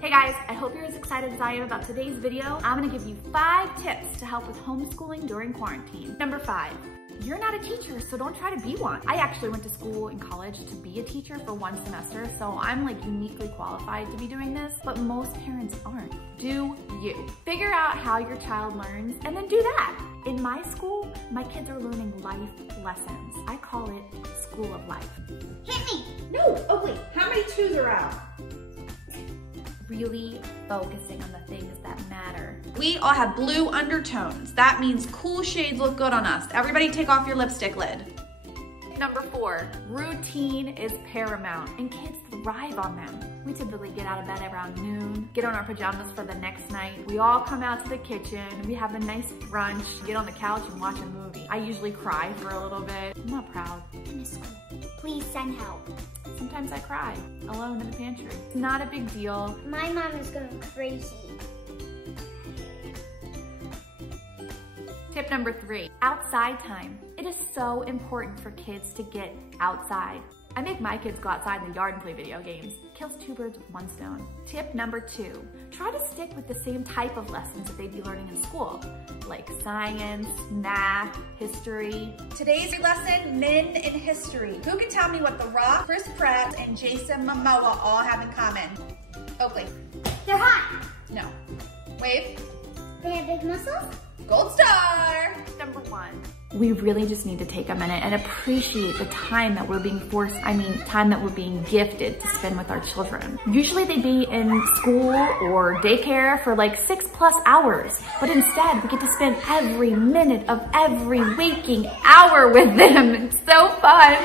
Hey guys, I hope you're as excited as I am about today's video. I'm gonna give you 5 tips to help with homeschooling during quarantine. Number 5, you're not a teacher, so don't try to be one. I actually went to school in college to be a teacher for 1 semester, so I'm like uniquely qualified to be doing this, but most parents aren't. Do you. Figure out how your child learns and then do that. In my school, my kids are learning life lessons. I call it School of Life. Hit me! No, Oakley, how many 2s are out? Really focusing on the things that matter. We all have blue undertones. That means cool shades look good on us. Everybody take off your lipstick lid. Number 4, routine is paramount and kids thrive on them. We typically get out of bed around noon, get on our pajamas for the next night. We all come out to the kitchen, we have a nice brunch, get on the couch and watch a movie. I usually cry for a little bit. I'm not proud. I miss school. Please send help. Sometimes I cry alone in the pantry. It's not a big deal. My mom is going crazy. Tip number 3, outside time. It is so important for kids to get outside. I make my kids go outside in the yard and play video games. Kills 2 birds with 1 stone. Tip number 2, try to stick with the same type of lessons that they'd be learning in school, like science, math, history. Today's lesson, men in history. Who can tell me what The Rock, Chris Pratt, and Jason Momoa all have in common? Oakley. They're hot. No. Wave. They have big muscles. Gold star. Number 1, we really just need to take a minute and appreciate the time that we're being time that we're being gifted to spend with our children. Usually they'd be in school or daycare for like 6+ hours, but instead we get to spend every minute of every waking hour with them. It's so fun.